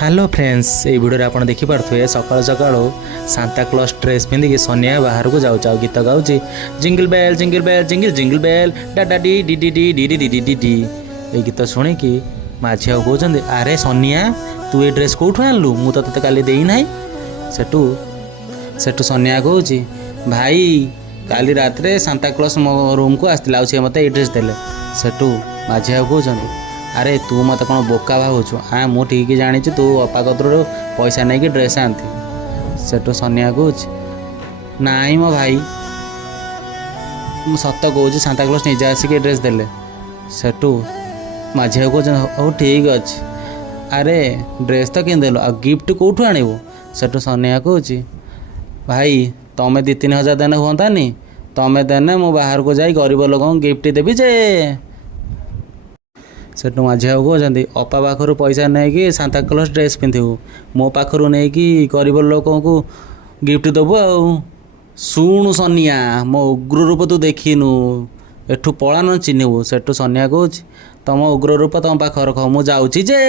Hello friends ये video आप देखिपे सकाल सकाल सांता क्लॉज ड्रेस पिंधिकी सोनिया बाहर को जाऊ गीत गाँव jingle bell jingle bell jingle jingle bell डाडा डी डी डी डी डी डी डी डी डी ये गीत शुणिकी माझी आ कहते अरे सोनिया तू ये ड्रेस कौटू आनलु मु तो ते काली देना सेटू सेटू सोनिया कहूँ भाई काली रात रे सांता क्लॉज मो रूम को आसला मत ये ड्रेस देले सेटू माझी आ कहते अरे तू मत कौन बोका भावुचु हाँ मु ठीक जानी तू अपा कतर पैसा नहीं कि ड्रेस आनती सेठू सोनिया कहूँ नाई मो भाई सत कहूँ सांता क्लॉज निजे आसिक ड्रेस देले सेठू माझी कहते हो ठीक अच्छे अरे ड्रेस तो किन देल आ गिफ्ट कौटू आणबू सेठू सोनिया कहूँ भाई तुम्हें 2-3 हजार देने हुआंतानी तुम्हें देने मु बाहर को जाई गरीब लोक गिफ्ट देवी जे सेठू माझी कहते अपा पाखर पैसा नहीं कि सांता क्लॉज ड्रेस पिंधु मो पाखर नहीं कि गरीब लोक को गिफ्ट देबू आ शुणु सोनिया मो उग्र रूप तू देखिनु एठू पलान चिन्हबू सेठू सोनिया कहूँ तुम उग्र रूप तुम पाख रख मु जाऊँगी जे।